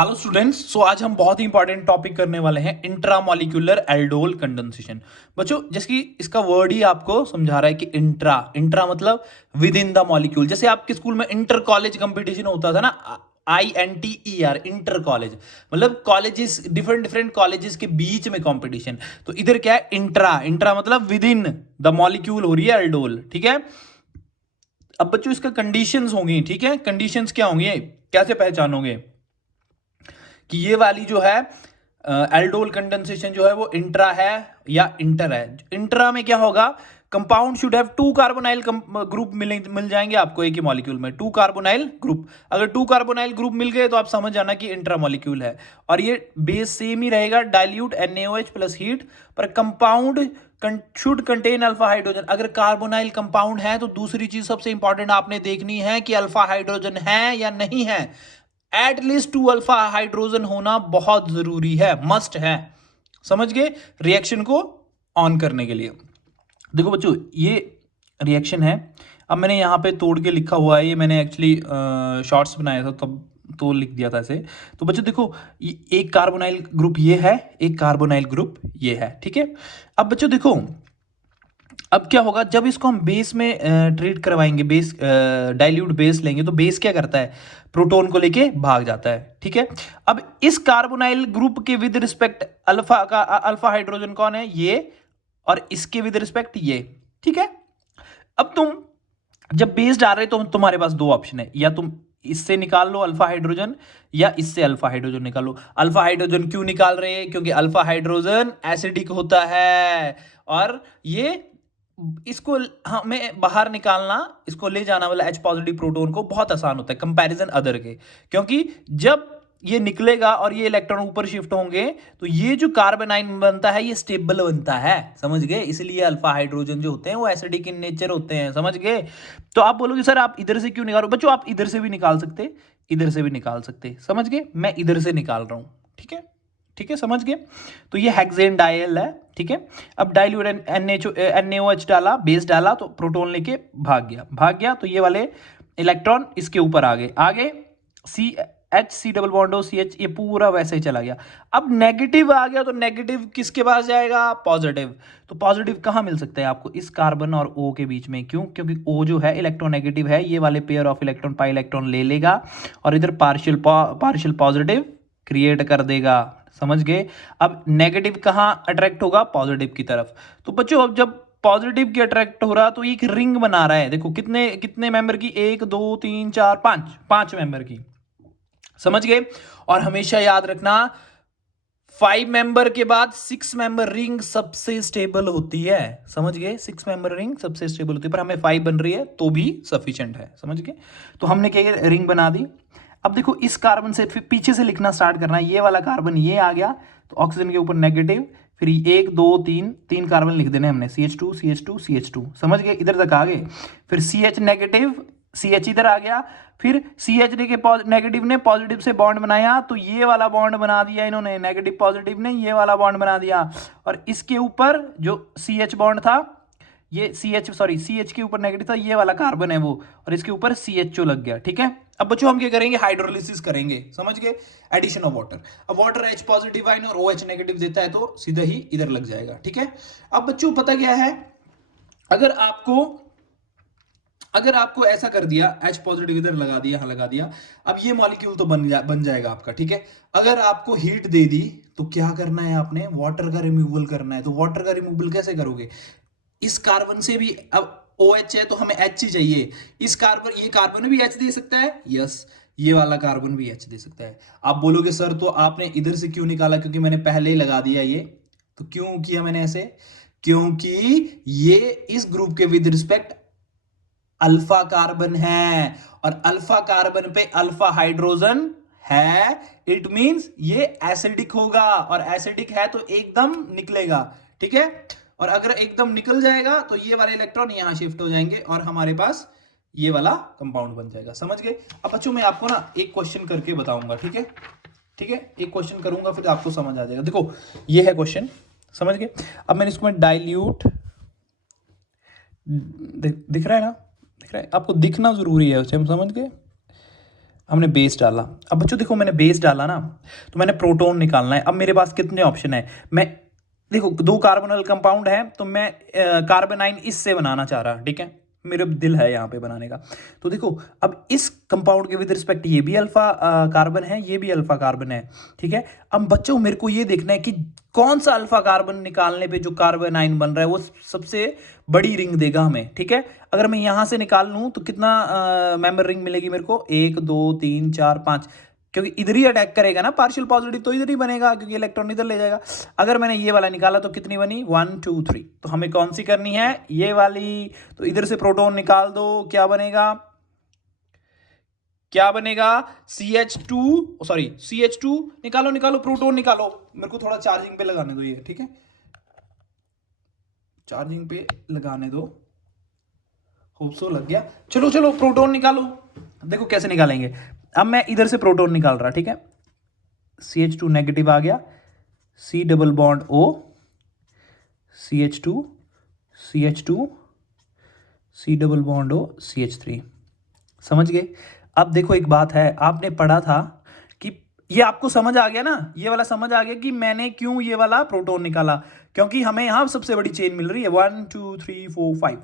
Hello students. सो आज हम बहुत ही इंपॉर्टेंट टॉपिक करने वाले हैं इंट्रामॉलिक्यूलर एल्डोल कंडेंसेशन। बच्चों जैसे कि इसका वर्ड ही आपको समझा रहा है कि इंट्रा इंट्रा मतलब विद इन द मॉलिक्यूल। जैसे आपके स्कूल में इंटर कॉलेज कंपटीशन होता था ना, INTER इंटर कॉलेज मतलब कॉलेजेस, डिफरेंट डिफरेंट कॉलेजेस के बीच में कंपटीशन। तो इधर क्या है, इंट्रा इंट्रा मतलब विद इन द मॉलिक्यूल हो रही है एल्डोल। ठीक है। अब बच्चों इसका कंडीशंस होंगी। ठीक है, कंडीशंस क्या होंगे, कैसे पहचानोगे कि ये वाली जो है एल्डोल कंडेंसेशन जो है वो इंट्रा है या इंटर है। इंट्रा में क्या होगा, compound should have 2 carbonyl group मिल जाएंगे आपको एक ही मॉलिक्यूल में, 2 कार्बोनाइल ग्रुप। अगर 2 कार्बोनाइल ग्रुप मिल गए तो आप समझ जाना कि इंट्रा मॉलिक्यूल है। और ये बेस सेम ही रहेगा, डाइल्यूट NaOH प्लस हीट। पर compound should contain alpha hydrogen. अगर कार्बोनाइल कंपाउंड है तो दूसरी चीज सबसे इंपॉर्टेंट आपने देखनी है कि अल्फा हाइड्रोजन है या नहीं है। एटलीस्ट 2 अल्फा हाइड्रोजन होना बहुत जरूरी है, मस्ट है। समझ गए रिएक्शन को ऑन करने के लिए। देखो बच्चों ये रिएक्शन है। अब मैंने यहाँ पे तोड़ के लिखा हुआ है, ये मैंने एक्चुअली शॉर्ट्स बनाया था तब तो लिख दिया था ऐसे। तो बच्चों देखो एक कार्बोनाइल ग्रुप ये है, एक कार्बोनाइल ग्रुप ये है। ठीक है। अब बच्चों देखो अब क्या होगा जब इसको हम बेस में ट्रीट करवाएंगे, बेस डाइल्यूट बेस लेंगे तो बेस क्या करता है, प्रोटॉन को लेके भाग जाता है। ठीक है। अब इस कार्बोनाइल ग्रुप के विद रिस्पेक्ट अल्फा हाइड्रोजन कौन है, ये, और इसके विद रिस्पेक्ट ये। ठीक है। अब तुम जब बेस डाल रहे तो तुम्हारे पास दो ऑप्शन है, या तुम इससे निकाल लो अल्फा हाइड्रोजन या इससे अल्फा हाइड्रोजन निकालो। अल्फा हाइड्रोजन क्यों निकाल रहे हैं, क्योंकि अल्फा हाइड्रोजन एसिडिक होता है और ये इसको हमें बाहर निकालना, इसको ले जाना वाला H पॉजिटिव प्रोटॉन को बहुत आसान होता है कंपैरिजन अदर के। क्योंकि जब ये निकलेगा और ये इलेक्ट्रॉन ऊपर शिफ्ट होंगे तो ये जो कार्बन आयन बनता है ये स्टेबल बनता है। समझ गए, इसलिए अल्फा हाइड्रोजन जो होते हैं वो एसिडिक इन नेचर होते हैं। समझ गए। तो आप बोलोगे सर आप इधर से क्यों निकालो, बच्चों आप इधर से भी निकाल सकते, इधर से भी निकाल सकते। समझ गए, मैं इधर से निकाल रहा हूं। ठीक है, ठीक है, समझ गए। तो ये हेक्सेन डायल है। ठीक है। अब डाइल्यूट NaOH डाला, बेस डाला तो प्रोटॉन लेके भाग गया तो ये वाले इलेक्ट्रॉन इसके ऊपर आगे C double bond O CH, ये पूरा वैसे ही चला गया। अब नेगेटिव आ गया तो नेगेटिव किसके पास जाएगा, पॉजिटिव। तो पॉजिटिव कहां मिल सकता है आपको, इस कार्बन और O के बीच में। क्यों, क्योंकि O जो है इलेक्ट्रोनेगेटिव है, ये वाले pair of electron pi electron ले लेगा और इधर पार्शियल पॉजिटिव क्रिएट कर देगा। समझ गए। अब नेगेटिव कहां अट्रैक्ट होगा, पॉजिटिव की तरफ। तो बच्चों अब जब पॉजिटिव की अट्रैक्ट हो रहा तो एक रिंग बना रहा है। देखो कितने कितने मेंबर की, 1 2 3 4 5, 5 मेंबर की। समझ गए। और हमेशा याद रखना 5 मेंबर के बाद 6 मेंबर रिंग सबसे स्टेबल होती है। समझ गए, 6 मेंबर रिंग सबसे स्टेबल होती है, पर हमें 5 बन रही है तो भी सफिशिएंट है। समझ गए। तो हमने क्या रिंग बना दी। अब देखो इस कार्बन से फिर पीछे से लिखना स्टार्ट करना है। ये वाला कार्बन ये आ गया तो ऑक्सीजन के ऊपर नेगेटिव, फिर 1 2 3 3 कार्बन लिख देने हमने, CH2 CH2 CH2। समझ गए, इधर तक आ गए। फिर CH नेगेटिव, CH इधर आ गया। फिर CH के नेगेटिव ने पॉजिटिव से बॉन्ड बनाया तो ये वाला बॉन्ड बना दिया इन्होंने, नेगेटिव पॉजिटिव ने ये वाला बॉन्ड बना दिया। और इसके ऊपर जो CH बॉन्ड था, ये CH के ऊपर नेगेटिव था, ये वाला कार्बन है वो, और इसके ऊपर CHO लग गया। ठीक है। अब बच्चों हम क्या करेंगे, हाइड्रोलिसिस करेंगे। समझ गए, एडिशन ऑफ वाटर। अब वाटर H पॉजिटिव आयन और OH नेगेटिव देता है तो सीधा ही इधर लग जाएगा। ठीक है। अब बच्चों पता क्या है, अगर आपको ऐसा कर दिया, H पॉजिटिव इधर लगा दिया, यहां लगा दिया, अब ये मॉलिक्यूल तो बन जाएगा आपका। ठीक है। अगर आपको हीट दे दी तो क्या करना है, आपने वाटर का रिमूवल करना है। तो वाटर का रिमूवल कैसे करोगे, इस कार्बन से भी अब OH है तो हमें H ही चाहिए। इस कार्बन, ये कार्बन भी H दे सकता है, यस, ये वाला कार्बन भी H दे सकता है। आप बोलोगे सर तो आपने इधर से क्यों निकाला, क्योंकि मैंने पहले ही लगा दिया ये। तो क्यों किया मैंने ऐसे, क्योंकि ये इस ग्रुप के विद रिस्पेक्ट अल्फा कार्बन है और अल्फा कार्बन पे अल्फा हाइड्रोजन है। इट मींस ये एसिडिक होगा, और एसिडिक है तो एकदम निकलेगा। ठीक है। और अगर एकदम निकल जाएगा तो ये वाले इलेक्ट्रॉन यहां शिफ्ट हो जाएंगे और हमारे पास ये वाला कंपाउंड बन जाएगा। समझ गए। अब बच्चों मैं आपको ना एक क्वेश्चन करके बताऊंगा। ठीक है, ठीक है, एक क्वेश्चन करूंगा फिर आपको समझ आ जाएगा। देखो ये है क्वेश्चन, समझ गए। अब मैंने इसको डाइल्यूट, दिख रहा है ना, दिख रहा है आपको, दिखना जरूरी है उसे, हम समझ गए। हमने बेस डाला। अब बच्चों देखो मैंने बेस डाला ना, तो मैंने प्रोटॉन निकालना है। अब मेरे पास कितने ऑप्शन है, मैं देखो 2 कार्बोनल कंपाउंड है, तो मैं कार्बोनाइन इससे बनाना चाह रहा, ठीक है, मेरे दिल है यहाँ पे बनाने का। तो देखो अब इस कंपाउंड के विद रिस्पेक्ट ये भी अल्फा कार्बन है, ये भी अल्फा कार्बन है, ठीक है। अब बच्चों मेरे को ये देखना है कि कौन सा अल्फा कार्बन निकालने पे जो कार्बोनाइन बन रहा है वो सबसे बड़ी रिंग देगा हमें, ठीक है। अगर मैं यहां से निकाल लूं तो कितना मेंबर रिंग मिलेगी मेरे को, 1 2 3 4 5, क्योंकि इधर ही अटैक करेगा ना पार्शियल पॉजिटिव, तो इधर ही बनेगा क्योंकि इलेक्ट्रॉन इधर ले जाएगा। अगर मैंने ये वाला निकाला तो कितनी बनी, 1 2 3, तो हमें कौन सी करनी है, ये वाली। तो इधर से प्रोटॉन निकाल दो, क्या बनेगा, क्या बनेगा, CH2, सॉरी CH2 निकालो, निकालो प्रोटॉन निकालो। मेरे को थोड़ा चार्जिंग पे लगाने दो ये, ठीक है, चार्जिंग पे लगाने दो। होप सो लग गया। चलो चलो प्रोटॉन निकालो। देखो कैसे निकालेंगे। अब मैं इधर से प्रोटॉन निकाल रहा, ठीक है, CH2 नेगेटिव आ गया, C double bond O, CH2 CH2 C double bond O CH3। समझ गए। अब देखो एक बात है, आपने पढ़ा था कि ये आपको समझ आ गया ना, ये वाला समझ आ गया कि मैंने क्यों ये वाला प्रोटॉन निकाला, क्योंकि हमें यहां सबसे बड़ी चेन मिल रही है, 1 2 3 4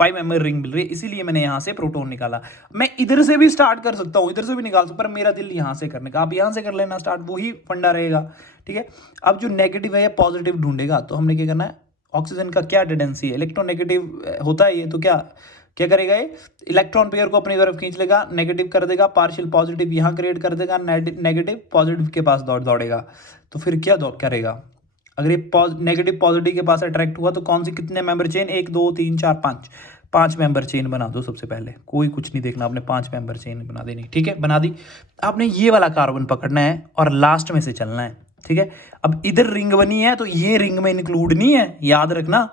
5 मेंबर रिंग मिल रही है, इसीलिए मैंने यहां से प्रोटॉन निकाला। मैं इधर से भी स्टार्ट कर सकता हूं, इधर से भी निकाल सकता हूं, पर मेरा दिल यहां से करने का, आप यहां से कर लेना स्टार्ट, वही फंडा रहेगा, ठीक है। अब जो नेगेटिव है या पॉजिटिव ढूंढेगा, तो हमने क्या करना है, ऑक्सीजन का क्या टेंडेंसी है, इलेक्ट्रोनेगेटिव होता है ये, तो क्या क्या करेगा ये, इलेक्ट्रॉन पेयर को अपनी तरफ खींच लेगा, नेगेटिव कर देगा, पार्शियल पॉजिटिव यहां क्रिएट कर देगा, नेगेटिव पॉजिटिव के पास दौड़ेगा। तो फिर क्या करेगा, अगर ये नेगेटिव पॉजिटिव के पास अट्रैक्ट हुआ तो कौन सी, कितने मेंबर चेन, 1 2 3 4 5 मेंबर चेन बना दो। सबसे पहले कोई कुछ नहीं देखना, आपने 5 मेंबर चेन बना देनी, ठीक है, बना दी। आपने ये वाला कार्बन पकड़ना है और लास्ट में से चलना है, ठीक है। अब इधर रिंग बनी है तो ये रिंग में इंक्लूड नहीं है, याद रखना,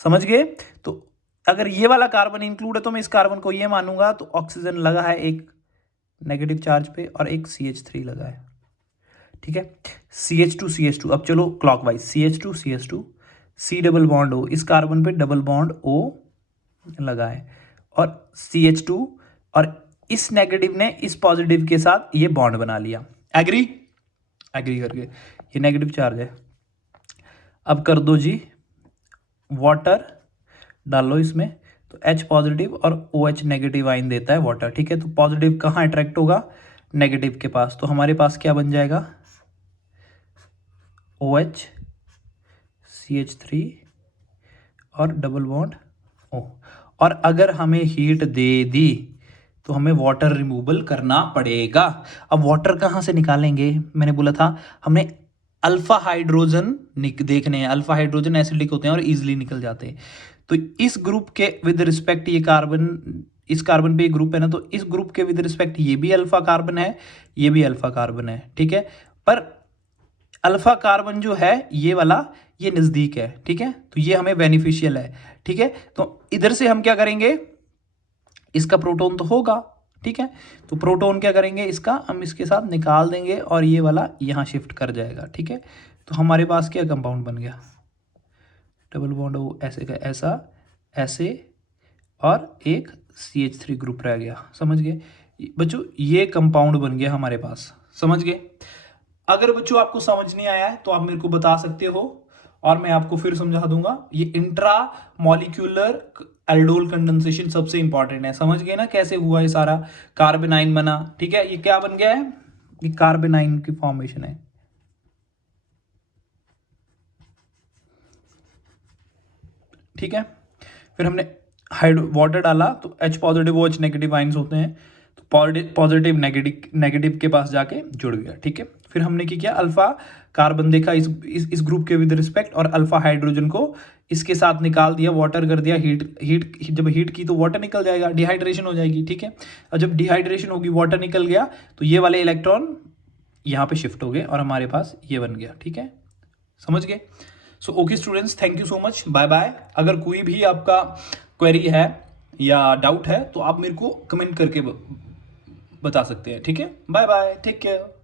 समझ गए। तो अगर ये वाला कार्बन इंक्लूड है तो मैं इस कार्बन को ये मानूंगा, तो ऑक्सीजन लगा है एक नेगेटिव चार्ज पे और एक CH3 लगा है, ठीक है, CH2 अब चलो clockwise, CH2 C double bond O, इस कार्बन पे डबल बॉन्ड O लगा है, और CH2, और इस नेगेटिव ने इस पॉजिटिव के साथ ये बॉन्ड बना लिया, एग्री करके, ये नेगेटिव चार्ज है। अब कर दो जी, वाटर डाल लो इसमें, तो H पॉजिटिव और OH नेगेटिव आइन देता है वाटर, ठीक है। तो पॉजिटिव कहाँ अट्रैक्ट होगा, नेगेटिव के पास, तो हमारे पास क्या बन जाएगा, OH CH3 और डबल बॉन्ड O। और अगर हमें हीट दे दी तो हमें वाटर रिमूवल करना पड़ेगा। अब वाटर कहाँ से निकालेंगे, मैंने बोला था हमने अल्फा हाइड्रोजन देखने हैं, अल्फा हाइड्रोजन एसिडिक होते हैं और इजीली निकल जाते हैं। तो इस ग्रुप के विद रिस्पेक्ट ये कार्बन, इस कार्बन पे ये ग्रुप है ना, तो इस ग्रुप के विद रिस्पेक्ट ये भी अल्फा कार्बन है, ये भी अल्फा कार्बन है, ठीक है। पर अल्फा कार्बन जो है ये वाला, ये नजदीक है, ठीक है, तो ये हमें बेनिफिशियल है, ठीक है। तो इधर से हम क्या करेंगे, इसका प्रोटॉन तो होगा, ठीक है, तो प्रोटॉन क्या करेंगे, इसका हम इसके साथ निकाल देंगे और ये वाला यहाँ शिफ्ट कर जाएगा, ठीक है। तो हमारे पास क्या कंपाउंड बन गया, डबल बॉन्ड O ऐसे का ऐसा, ऐसे, और एक CH3 ग्रुप रह गया, समझ गए बच्चों, ये कंपाउंड बन गया हमारे पास, समझ गए। अगर बच्चों आपको समझ नहीं आया है तो आप मेरे को बता सकते हो और मैं आपको फिर समझा दूंगा। ये इंट्रा मॉलिक्यूलर एल्डोल कंडेंसेशन सबसे इंपॉर्टेंट है, समझ गए ना कैसे हुआ ये सारा, कार्बेनाइन बना, ठीक है, ये क्या बन गया है, ये कार्बेनाइन की फॉर्मेशन है, ठीक है। फिर हमने वाटर डाला तो H positive OH negative ions होते हैं, तो पॉजिटिव नेगेटिव के पास जाके जुड़ गया, ठीक है। फिर हमने क्या किया, अल्फा कार्बन देखा इस ग्रुप के विद रिस्पेक्ट, और अल्फा हाइड्रोजन को इसके साथ निकाल दिया, वाटर कर दिया, हीट जब हीट की तो वाटर निकल जाएगा, डिहाइड्रेशन हो जाएगी, ठीक है। और जब डिहाइड्रेशन होगी, वाटर निकल गया, तो ये वाले इलेक्ट्रॉन यहाँ पे शिफ्ट हो गए और हमारे पास ये बन गया, ठीक है, समझ गए। So okay students, thank you so much, bye bye. अगर कोई भी आपका क्वेरी है या डाउट है तो आप मेरे को कमेंट करके बता सकते हैं, ठीक है, बाय बाय, टेक केयर।